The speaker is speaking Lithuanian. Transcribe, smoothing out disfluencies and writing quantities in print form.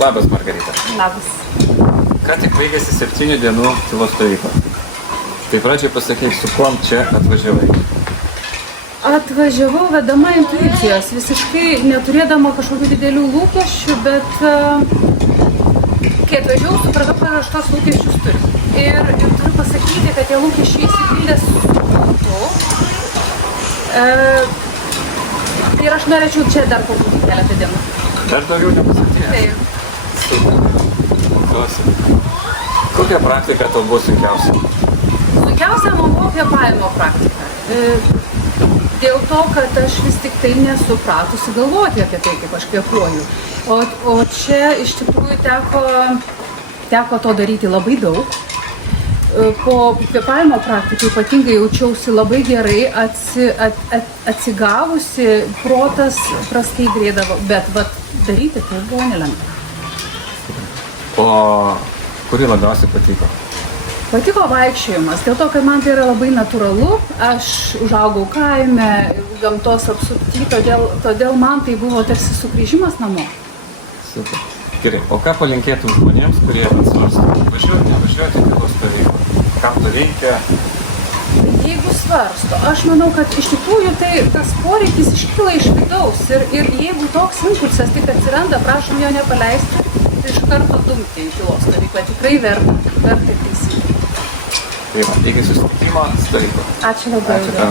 Labas, Margarita. Labas. Ką tik baigėsi 7 dienų tylos stovykla. Tai pradžiai pasakyk, su kuom čia atvažiavai. Atvažiavau vedama intuicijos, visiškai neturėdama kažkokių didelių lūkesčių, bet kai atvažiavau, supratau, kad aš tos lūkesčius turiu. Ir turiu pasakyti, kad tie lūkesčiai įsipildė su suprantu. Ir aš norėčiau čia dar pabūti keletą dienų. Dar daugiau nepasakė? Taip. Kokia praktika tau buvo sunkiausia? Sunkiausia man buvo kvėpavimo praktika. Dėl to, kad aš vis tik tai nesupratusi galvoti apie tai, kaip aš kvėpuoju. O čia iš tikrųjų teko to daryti labai daug. Po kvėpavimo praktikų ypatingai jaučiausi labai gerai, atsigavusi, protas praskaidrėdavo, bet daryti tai buvo nelengva. O kuri labiausiai patiko? Patiko vaikščiojimas, dėl to, kad man tai yra labai natūralu. Aš užaugau kaime, gamtos apsupty, todėl man tai buvo tarsi sugrįžimas namo. Super. Gerai, o ką palinkėtum žmonėms, kurie svarsto, važiuoti tylos stovyklą? Kam to reikia? Jeigu svarsto, aš manau, kad iš tikrųjų tai tas poreikis iškyla iš vidaus ir jeigu toks impulsas tik atsiranda, prašom jo nepaleisti, tai iš karto dumti į tylos stovyklą. Tikrai verta ir teisingai. Tai va, iki susitikimo stovyklą. Ačiū labai. Ačiū tau.